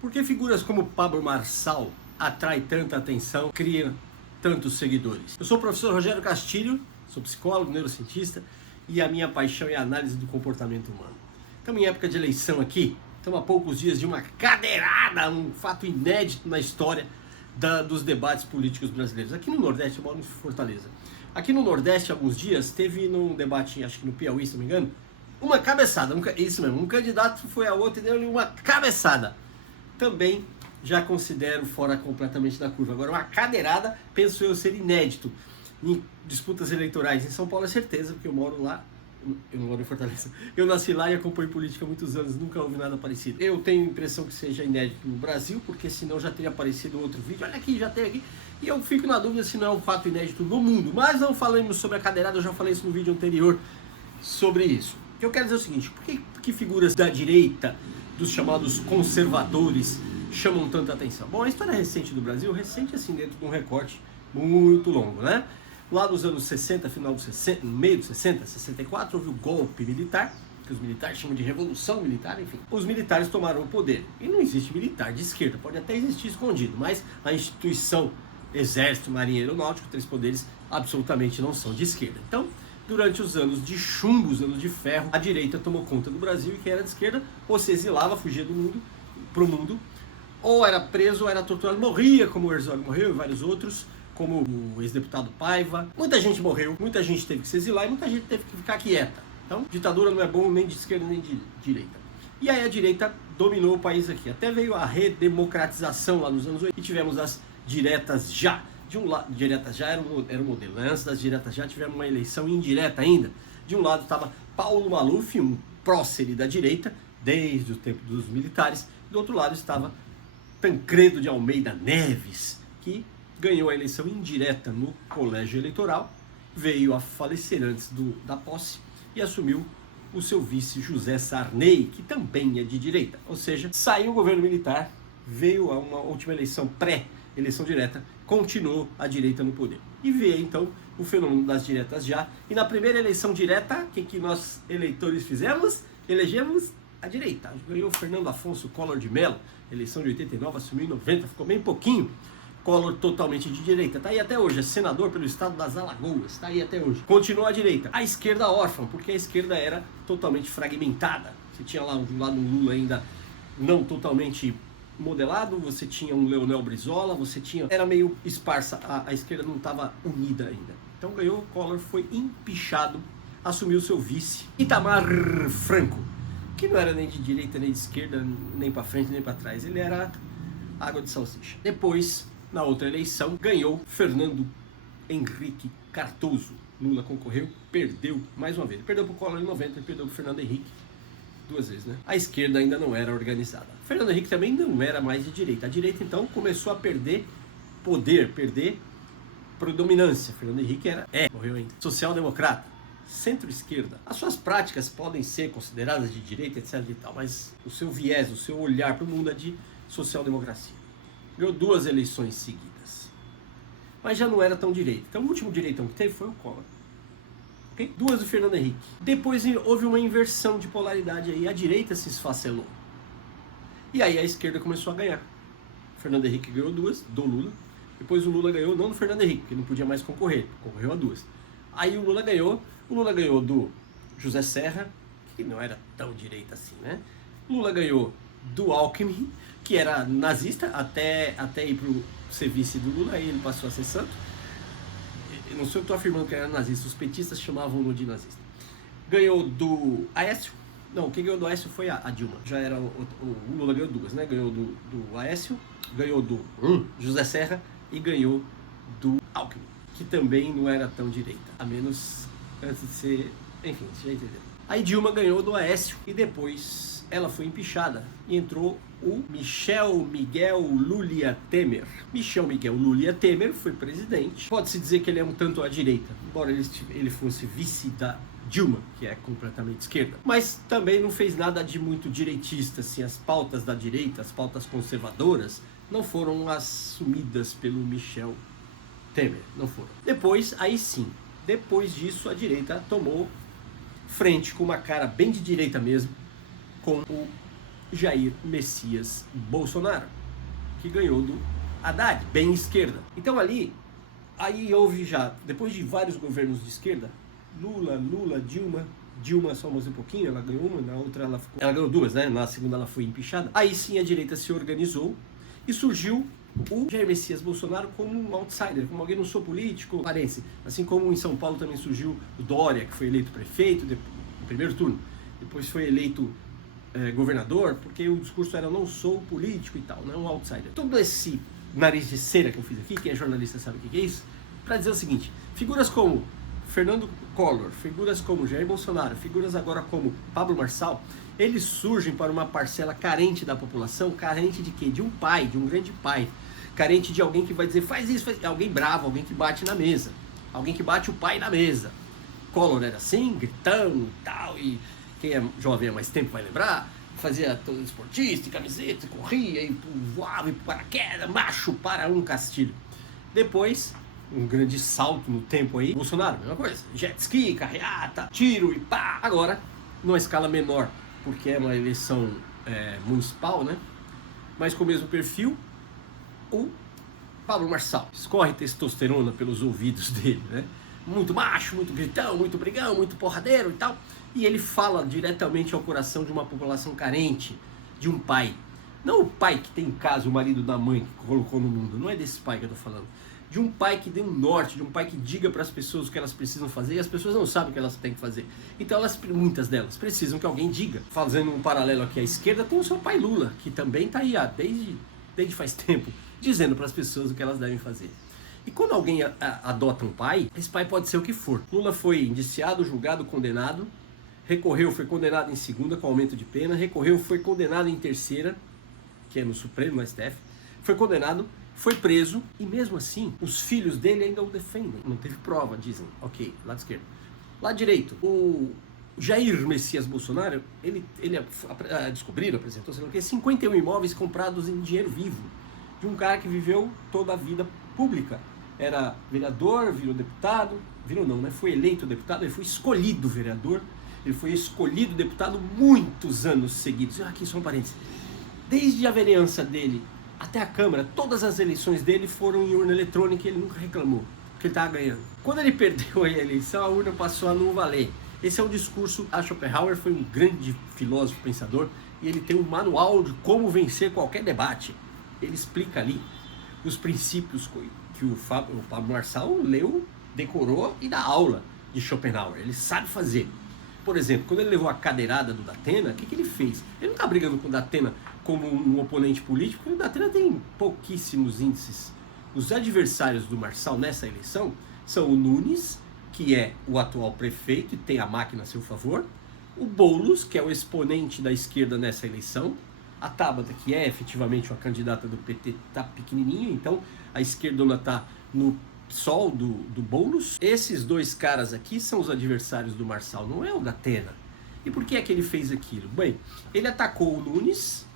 Por que figuras como Pablo Marçal atraem tanta atenção, criam tantos seguidores? Eu sou o professor Rogério Castilho, sou psicólogo, neurocientista, e a minha paixão é a análise do comportamento humano. Estamos em época de eleição aqui, estamos há poucos dias de uma cadeirada, um fato inédito na história dos debates políticos brasileiros. Aqui no Nordeste, eu moro em Fortaleza. Aqui no Nordeste, há alguns dias, teve num debate, acho que no Piauí, se não me engano, uma cabeçada, isso mesmo, um candidato foi a outro e deu-lhe uma cabeçada. Também já considero fora completamente da curva. Agora, uma cadeirada, penso eu ser inédito em disputas eleitorais. Em São Paulo é certeza, porque eu moro lá, eu moro em Fortaleza. Eu nasci lá e acompanho política há muitos anos, nunca houve nada parecido. Eu tenho a impressão que seja inédito no Brasil, porque senão já teria aparecido outro vídeo. Olha aqui, já tem aqui. E eu fico na dúvida se não é um fato inédito no mundo. Mas não falamos sobre a cadeirada, eu já falei isso no vídeo anterior sobre isso. O que eu quero dizer é o seguinte, por que figuras da direita, dos chamados conservadores, chamam tanta atenção? Bom, a história recente do Brasil, recente assim, dentro de um recorte muito longo, né? Lá nos anos 60, final dos 60, meio dos 60, 64, houve o golpe militar, que os militares chamam de revolução militar, enfim. Os militares tomaram o poder. E não existe militar de esquerda, pode até existir escondido, mas a instituição Exército, Marinha e Aeronáutico, três poderes, absolutamente não são de esquerda. Então, durante os anos de chumbo, os anos de ferro, a direita tomou conta do Brasil e quem era de esquerda ou se exilava, fugia do mundo, pro mundo, ou era preso, ou era torturado, morria, como o Herzog morreu e vários outros, como o ex-deputado Paiva. Muita gente morreu, muita gente teve que se exilar e muita gente teve que ficar quieta. Então, ditadura não é bom nem de esquerda nem de direita. E aí a direita dominou o país aqui. Até veio a redemocratização lá nos anos 80 e tivemos as diretas já. De um lado, diretas já era o modelo, né? Antes das diretas já tivemos uma eleição indireta ainda. De um lado estava Paulo Maluf, um prócer da direita, desde o tempo dos militares. Do outro lado estava Tancredo de Almeida Neves, que ganhou a eleição indireta no colégio eleitoral, veio a falecer antes da posse e assumiu o seu vice José Sarney, que também é de direita. Ou seja, saiu o governo militar, veio a uma última eleição pré-eleição direta, continuou a direita no poder. E veio então o fenômeno das diretas já. E na primeira eleição direta, o que nós eleitores fizemos? Elegemos a direita. Ganhou Fernando Afonso Collor de Mello, eleição de 89, assumiu em 90, ficou bem pouquinho. Collor totalmente de direita, está aí até hoje, é senador pelo estado das Alagoas, está aí até hoje. Continua a direita. A esquerda órfã, porque a esquerda era totalmente fragmentada. Você tinha lá um Lula ainda não totalmente modelado, você tinha um Leonel Brizola, era meio esparsa, a esquerda não estava unida ainda. Então ganhou, Collor foi empichado, assumiu seu vice, Itamar Franco, que não era nem de direita, nem de esquerda, nem para frente, nem para trás, ele era água de salsicha. Depois, na outra eleição, ganhou Fernando Henrique Cardoso. Lula concorreu, perdeu mais uma vez. Perdeu para o Collor em 90 e perdeu para o Fernando Henrique duas vezes, né? A esquerda ainda não era organizada. Fernando Henrique também não era mais de direita. A direita, então, começou a perder poder, perder predominância. Fernando Henrique morreu ainda. Social-democrata, centro-esquerda. As suas práticas podem ser consideradas de direita, etc e tal, mas o seu viés, o seu olhar para o mundo é de social-democracia. Ganhou duas eleições seguidas. Mas já não era tão direita. Então o último direitão que teve foi o Collor. Okay? Duas do Fernando Henrique. Depois houve uma inversão de polaridade aí. A direita se esfacelou. E aí a esquerda começou a ganhar. Fernando Henrique ganhou duas, do Lula. Depois o Lula ganhou, não do Fernando Henrique, porque não podia mais concorrer. Concorreu a duas. Aí o Lula ganhou do José Serra, que não era tão direita assim, né? Lula ganhou do Alckmin, que era nazista, até ir pro ser vice do Lula, aí ele passou a ser santo. Eu não sei se eu estou afirmando que era nazista, os petistas chamavam-no de nazista. Ganhou do Aécio, não, quem ganhou do Aécio foi a Dilma, já era o Lula ganhou duas, né? Ganhou do Aécio, ganhou do José Serra e ganhou do Alckmin, que também não era tão direita, a menos antes de ser, enfim, você já entendeu. Aí Dilma ganhou do Aécio e depois ela foi empichada e entrou o Michel Miguel Lulia Temer. Michel Miguel Lulia Temer foi presidente. Pode-se dizer que ele é um tanto à direita, embora ele fosse vice da Dilma, que é completamente esquerda. Mas também não fez nada de muito direitista, assim, as pautas da direita, as pautas conservadoras, não foram assumidas pelo Michel Temer, não foram. Depois, aí sim, depois disso a direita tomou frente com uma cara bem de direita mesmo, com o Jair Messias Bolsonaro, que ganhou do Haddad, bem esquerda. Então aí houve já, depois de vários governos de esquerda, Lula, Dilma só mais um pouquinho, ela ganhou uma, na outra ela ganhou duas, né? Na segunda ela foi empichada. Aí sim a direita se organizou e surgiu o Jair Messias Bolsonaro como um outsider, como alguém não sou político, parece. Assim como em São Paulo também surgiu o Dória, que foi eleito prefeito no primeiro turno, depois foi eleito governador, porque o discurso era não sou político e tal, não é um outsider. Todo esse nariz de cera que eu fiz aqui, quem é jornalista sabe o que é isso, para dizer o seguinte: figuras como Fernando Collor, figuras como Jair Bolsonaro, figuras agora como Pablo Marçal, eles surgem para uma parcela carente da população, carente de quê? De um pai, de um grande pai, carente de alguém que vai dizer faz isso, alguém bravo, alguém que bate na mesa, alguém que bate o pai na mesa. Collor era assim, gritando e tal, e quem é jovem há mais tempo vai lembrar, fazia todo esportista, camiseta, corria, e voava, e paraquedas, macho para um castilho. Depois, um grande salto no tempo aí, Bolsonaro, mesma coisa, jet ski, carreata, tiro e pá. Agora, numa escala menor, porque é uma eleição municipal, né? Mas com o mesmo perfil, o Pablo Marçal. Escorre testosterona pelos ouvidos dele, né? Muito macho, muito gritão, muito brigão, muito porradeiro e tal. E ele fala diretamente ao coração de uma população carente, de um pai. Não o pai que tem em casa o marido da mãe que colocou no mundo, não é desse pai que eu tô falando. De um pai que dê um norte, de um pai que diga para as pessoas o que elas precisam fazer, e as pessoas não sabem o que elas têm que fazer. Então muitas delas precisam que alguém diga. Fazendo um paralelo aqui à esquerda, tem o seu pai Lula, que também está aí desde faz tempo, dizendo para as pessoas o que elas devem fazer. E quando alguém adota um pai, esse pai pode ser o que for. Lula foi indiciado, julgado, condenado, recorreu, foi condenado em segunda com aumento de pena, recorreu, foi condenado em terceira, que é no Supremo, no STF, foi condenado, foi preso, e mesmo assim, os filhos dele ainda o defendem. Não teve prova, dizem. Ok, lado esquerdo. Lado direito, o Jair Messias Bolsonaro, ele descobriram, apresentou, sei lá o quê, 51 imóveis comprados em dinheiro vivo, de um cara que viveu toda a vida pública. Era vereador, virou deputado, virou não, né? Foi eleito deputado, ele foi escolhido vereador, ele foi escolhido deputado muitos anos seguidos. Aqui só um parênteses. Desde a vereança dele até a Câmara, todas as eleições dele foram em urna eletrônica e ele nunca reclamou, porque ele estava ganhando. Quando ele perdeu a eleição, a urna passou a não valer. Esse é o discurso. A Schopenhauer foi um grande filósofo, pensador, e ele tem um manual de como vencer qualquer debate. Ele explica ali os princípios que o Pablo Marçal leu, decorou e dá aula de Schopenhauer. Ele sabe fazer. Por exemplo, quando ele levou a cadeirada do Datena, o que ele fez? Ele não está brigando com o Datena como um oponente político, porque o Datena tem pouquíssimos índices. Os adversários do Marçal nessa eleição são o Nunes, que é o atual prefeito e tem a máquina a seu favor, o Boulos, que é o exponente da esquerda nessa eleição, a Tabata, que é efetivamente uma candidata do PT, está pequenininha, então a esquerdona está no sol do Boulos. Esses dois caras aqui são os adversários do Marçal, não é o Datena. E por que é que ele fez aquilo? Bem, ele atacou o Nunes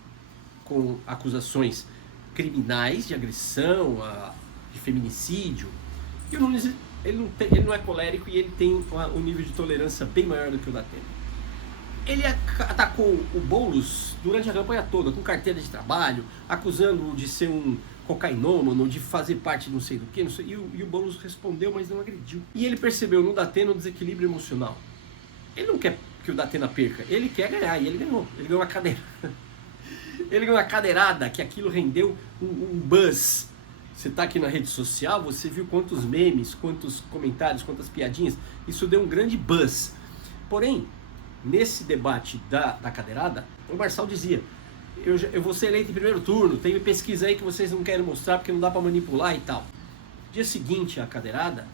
com acusações criminais de agressão, de feminicídio, e o Nunes ele não é colérico e ele tem um nível de tolerância bem maior do que o Datena. Ele atacou o Boulos durante a campanha toda, com carteira de trabalho, acusando-o de ser um cocainômano, de fazer parte de não sei do que, e o Boulos respondeu, mas não agrediu. E ele percebeu no Datena um desequilíbrio emocional. Ele não quer que o Datena perca, ele quer ganhar, e ele ganhou uma cadeira. Ele ganhou uma cadeirada, que aquilo rendeu um buzz. Você está aqui na rede social, você viu quantos memes, quantos comentários, quantas piadinhas, isso deu um grande buzz. Porém, nesse debate da cadeirada, o Marçal dizia, eu vou ser eleito em primeiro turno, tem pesquisa aí que vocês não querem mostrar porque não dá para manipular e tal. Dia seguinte à cadeirada,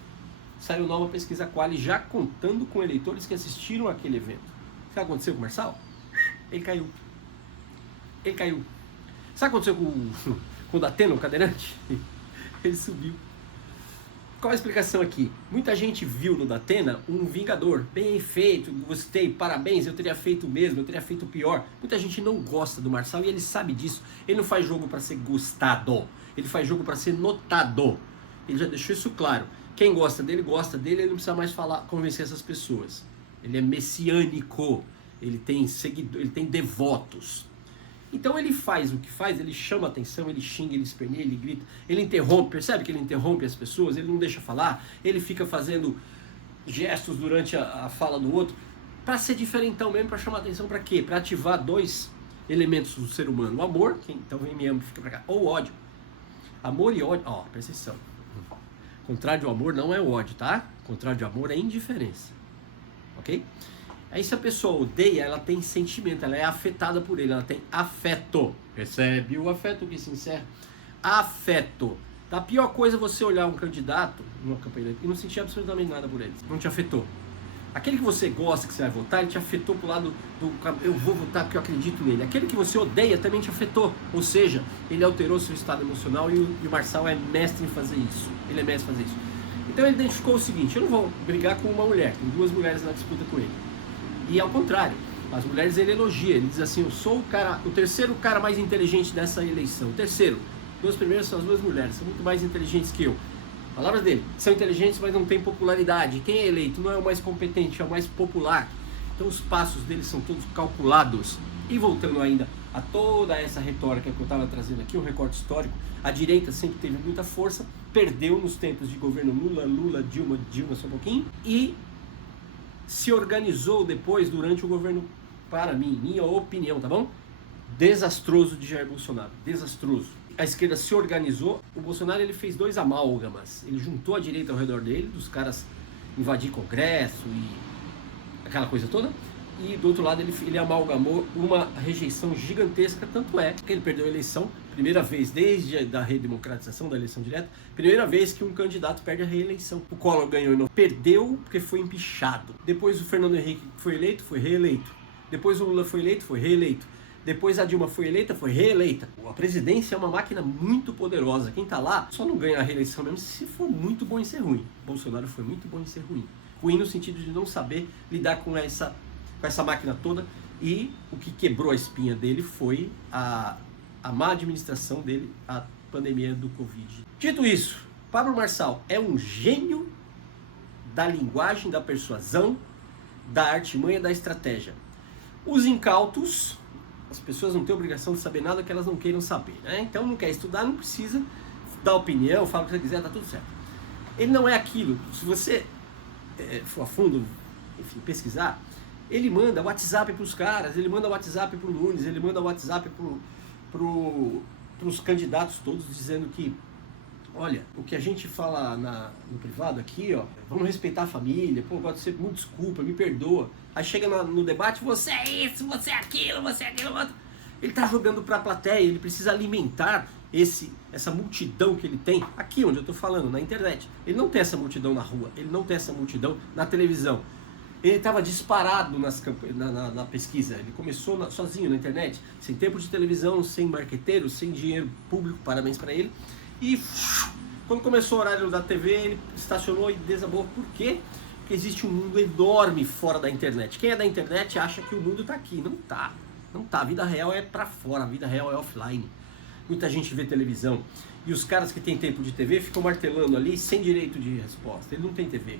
saiu nova pesquisa Qualy já contando com eleitores que assistiram àquele evento. Sabe o que aconteceu com o Marçal? Ele caiu. Sabe o que aconteceu com o Datena, o cadeirante? Ele subiu. Qual a explicação aqui? Muita gente viu no Datena um vingador, bem feito, gostei, parabéns, eu teria feito o mesmo, eu teria feito pior. Muita gente não gosta do Marçal e ele sabe disso. Ele não faz jogo para ser gostado, ele faz jogo para ser notado. Ele já deixou isso claro. Quem gosta dele, ele não precisa mais convencer essas pessoas. Ele é messiânico, ele tem seguidores, ele tem devotos. Então ele faz o que faz, ele chama atenção, ele xinga, ele esperneia, ele grita, ele interrompe, percebe que ele interrompe as pessoas, ele não deixa falar, ele fica fazendo gestos durante a fala do outro, para ser diferentão mesmo, para chamar atenção, para quê? Para ativar dois elementos do ser humano, o amor, que então vem me ama, fica para cá, ou o ódio. Amor e ódio, ó, presta atenção. Contrário do amor não é o ódio, tá? Contrário do amor é indiferença, ok? Aí se a pessoa odeia, ela tem sentimento, ela é afetada por ele, ela tem afeto. Percebe o afeto que se encerra? Afeto. A pior coisa é você olhar um candidato numa campanha e não sentir absolutamente nada por ele. Não te afetou. Aquele que você gosta, que você vai votar, ele te afetou pro lado do eu vou votar porque eu acredito nele. Aquele que você odeia também te afetou. Ou seja, ele alterou seu estado emocional e o Marçal é mestre em fazer isso. Ele é mestre em fazer isso. Então ele identificou o seguinte, eu não vou brigar com uma mulher, tem duas mulheres na disputa com ele. E ao contrário, as mulheres ele elogia, ele diz assim, eu sou o terceiro cara mais inteligente dessa eleição. O terceiro, duas primeiras são as duas mulheres, são muito mais inteligentes que eu. Palavras dele, são inteligentes, mas não têm popularidade. Quem é eleito não é o mais competente, é o mais popular. Então os passos deles são todos calculados. E voltando ainda a toda essa retórica que eu estava trazendo aqui, um recorte histórico, a direita sempre teve muita força, perdeu nos tempos de governo Lula, Dilma só um pouquinho, e se organizou depois durante o governo, para mim, minha opinião, tá bom? Desastroso de Jair Bolsonaro, desastroso. A esquerda se organizou, o Bolsonaro ele fez dois amálgamas, ele juntou a direita ao redor dele, dos caras invadir Congresso e aquela coisa toda, e do outro lado ele amalgamou uma rejeição gigantesca, tanto é que ele perdeu a eleição, primeira vez desde a redemocratização da eleição direta, primeira vez que um candidato perde a reeleição. O Collor ganhou e não perdeu porque foi empichado. Depois o Fernando Henrique foi eleito, foi reeleito. Depois o Lula foi eleito, foi reeleito. Depois a Dilma foi eleita, foi reeleita. A presidência é uma máquina muito poderosa. Quem tá lá só não ganha a reeleição mesmo se for muito bom em ser ruim. Bolsonaro foi muito bom em ser ruim. Ruim no sentido de não saber lidar com essa máquina toda, e o que quebrou a espinha dele foi a má administração dele, a pandemia do Covid. Dito isso, Pablo Marçal é um gênio da linguagem, da persuasão, da artimanha, da estratégia. Os incautos, as pessoas não têm obrigação de saber nada que elas não queiram saber, né? Então não quer estudar, não precisa dar opinião, fala o que você quiser, tá tudo certo. Ele não é aquilo, se você for a fundo, enfim, pesquisar, ele manda WhatsApp para os caras, ele manda WhatsApp para o Nunes, ele manda WhatsApp para os candidatos todos, dizendo que, olha, o que a gente fala no privado aqui, ó, vamos respeitar a família, pô, pode ser muito desculpa, me perdoa. Aí chega no debate, você é isso, você é aquilo, outro. Ele está jogando para a plateia, ele precisa alimentar essa multidão que ele tem, aqui onde eu estou falando, na internet. Ele não tem essa multidão na rua, ele não tem essa multidão na televisão. Ele estava disparado na pesquisa, ele começou sozinho na internet, sem tempo de televisão, sem marqueteiro, sem dinheiro público, parabéns para ele. E quando começou o horário da TV, ele estacionou e desabou. Por quê? Porque existe um mundo enorme fora da internet. Quem é da internet acha que o mundo está aqui, não está. Não tá, a vida real é para fora, a vida real é offline. Muita gente vê televisão e os caras que têm tempo de TV ficam martelando ali sem direito de resposta, ele não tem TV.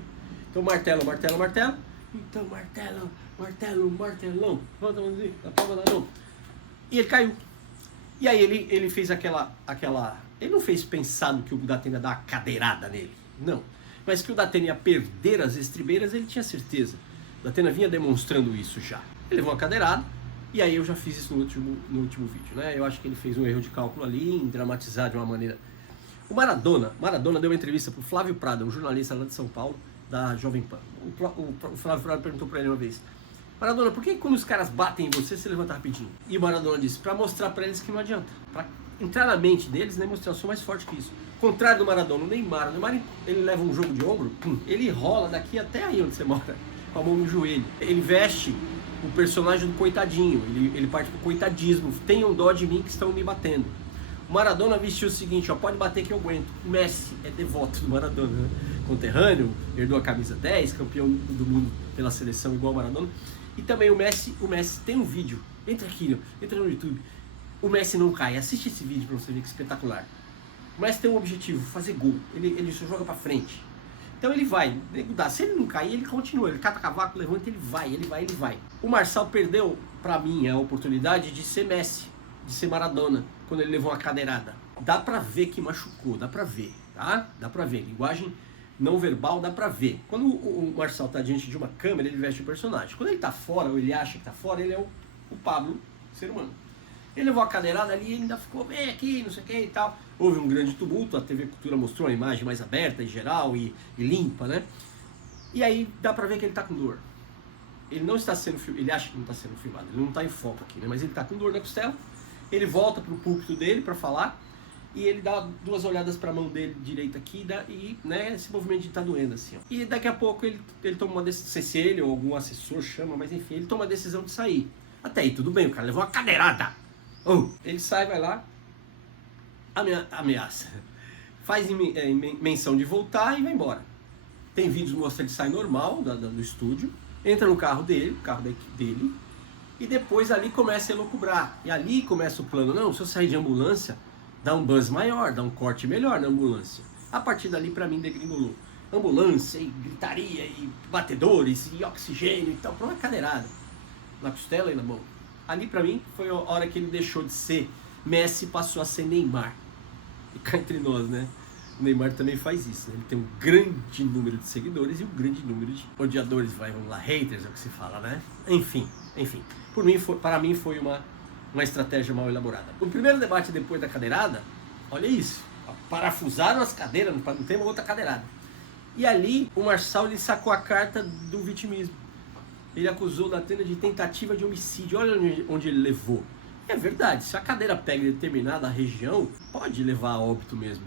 Então martelo. Então martelão, na palma da mão. E ele caiu. E aí ele fez aquela... Ele não fez pensando que o Datena ia dar uma cadeirada nele, não. Mas que o Datena ia perder as estribeiras, ele tinha certeza. O Datena vinha demonstrando isso já. Ele levou uma cadeirada, e aí eu já fiz isso no último vídeo, né? Eu acho que ele fez um erro de cálculo ali, em dramatizar de uma maneira... O Maradona deu uma entrevista pro Flávio Prada, um jornalista lá de São Paulo, da Jovem Pan. O Flávio Prado perguntou para ele uma vez: Maradona, por que quando os caras batem em você, você levanta rapidinho? E o Maradona disse: para mostrar para eles que não adianta. Para entrar na mente deles, né, mostrar, eu sou mais forte que isso. Contrário do Maradona, o Neymar ele leva um jogo de ombro, ele rola daqui até aí onde você mora, com a mão no joelho. Ele veste o personagem do coitadinho, ele parte pro coitadismo. Tenham dó de mim que estão me batendo. O Maradona vestiu o seguinte, ó, pode bater que eu aguento. O Messi é devoto do Maradona, né? Conterrâneo, herdou a camisa 10, campeão do mundo pela seleção igual o Maradona. E também o Messi tem um vídeo, entra no YouTube, o Messi não cai, assiste esse vídeo pra você ver que espetacular. O Messi tem um objetivo, fazer gol, ele só joga pra frente. Então ele vai, se ele não cair, ele continua, ele cata cavaco, levanta, ele vai. O Marçal perdeu, pra mim, a oportunidade de ser Messi. de ser Maradona, quando ele levou uma cadeirada. Dá pra ver que machucou, dá pra ver, tá? Dá pra ver, linguagem não verbal dá pra ver. Quando o Marçal tá diante de uma câmera, ele veste o personagem. Quando ele tá fora, ou ele acha que tá fora, ele é o Pablo, ser humano. Ele levou a cadeirada ali, ele ainda ficou bem aqui, não sei o que e tal. Houve um grande tumulto, a TV Cultura mostrou uma imagem mais aberta, em geral, e limpa, né? E aí dá pra ver que ele tá com dor. Ele não está sendo filmado, ele acha que não está sendo filmado, ele não está em foco aqui, né? Mas ele está com dor na costela. Ele volta pro púlpito dele para falar e ele dá 2 olhadas para a mão dele direita aqui e né, esse movimento de tá doendo assim, ó. E daqui a pouco ele toma uma decisão, não sei se ele ou algum assessor chama, mas enfim, ele toma a decisão de sair. Até aí tudo bem, o cara levou uma cadeirada. Ele sai, vai lá, ameaça, faz menção de voltar e vai embora. Tem vídeos mostrando ele sai normal do estúdio, entra no carro dele, o carro da equipe dele, e depois ali começa a elocubrar. E ali começa o plano, não, se eu sair de ambulância, dá um buzz maior, dá um corte melhor na ambulância. A partir dali, pra mim, degringolou. Ambulância, e gritaria, e batedores, e oxigênio e tal, pra uma cadeirada. Na costela e na mão. Ali, pra mim, foi a hora que ele deixou de ser Messi e passou a ser Neymar. E cá entre nós, né? O Neymar também faz isso, né? Ele tem um grande número de seguidores e um grande número de odiadores, vamos lá, haters é o que se fala, né? Enfim. Para mim foi uma estratégia mal elaborada. O primeiro debate depois da cadeirada, olha isso, parafusaram as cadeiras, não tem uma outra cadeirada. E ali o Marçal ele sacou a carta do vitimismo. Ele acusou o Datena de tentativa de homicídio, olha onde ele levou. É verdade, se a cadeira pega em determinada região, pode levar a óbito mesmo.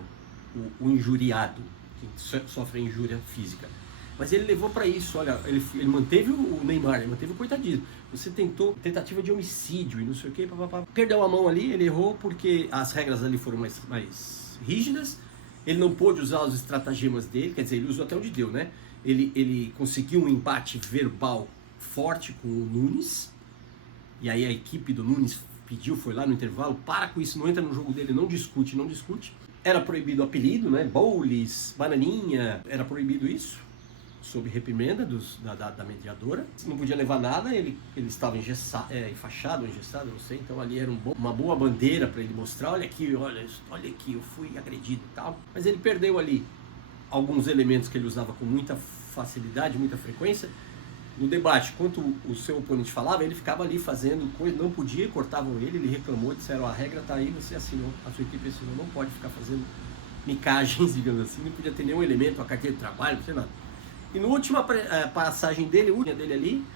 O injuriado, que sofre injúria física. Mas ele levou para isso, olha, ele manteve o Neymar, ele manteve o coitadismo. Você tentativa de homicídio e não sei o que, perdeu a mão ali, ele errou porque as regras ali foram mais rígidas, ele não pôde usar os estratagemas dele, quer dizer, ele usou até onde deu, né? Ele conseguiu um embate verbal forte com o Nunes, e aí a equipe do Nunes pediu, foi lá no intervalo, para com isso, não entra no jogo dele, não discute. Era proibido o apelido, né? Boules, Bananinha, era proibido isso, sob reprimenda da mediadora. Não podia levar nada, ele estava enfaixado, engessado, não sei, então ali era uma boa bandeira para ele mostrar, olha aqui, eu fui agredido e tal. Mas ele perdeu ali alguns elementos que ele usava com muita facilidade, muita frequência. No debate, enquanto o seu oponente falava, ele ficava ali fazendo coisa, não podia, cortavam ele reclamou, disseram, a regra está aí, você assinou, a sua equipe assinou, não pode ficar fazendo micagens, digamos assim, não podia ter nenhum elemento, a carteira de trabalho, não sei nada. E na última passagem dele, a última dele ali,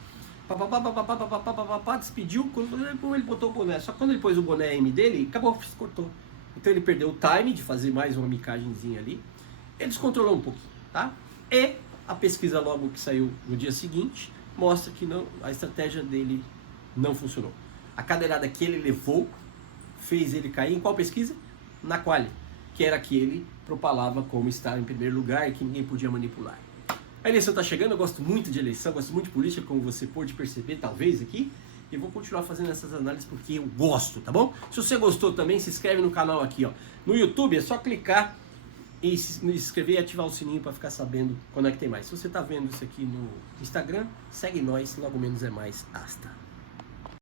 despediu, quando ele botou o boné, só que quando ele pôs o boné M dele, acabou, cortou. Então ele perdeu o time de fazer mais uma micagenzinha ali, ele descontrolou um pouquinho, tá? E a pesquisa logo que saiu no dia seguinte mostra que a estratégia dele não funcionou. A cadeirada que ele levou fez ele cair em qual pesquisa? Na quali, que era que ele propalava como estar em primeiro lugar e que ninguém podia manipular. A eleição está chegando, eu gosto muito de eleição, gosto muito de política, como você pôde perceber talvez aqui. E vou continuar fazendo essas análises porque eu gosto, tá bom? Se você gostou também, se inscreve no canal aqui, ó. No YouTube é só clicar e se inscrever e ativar o sininho para ficar sabendo quando é que tem mais. Se você está vendo isso aqui no Instagram, segue nós, logo menos é mais. Hasta!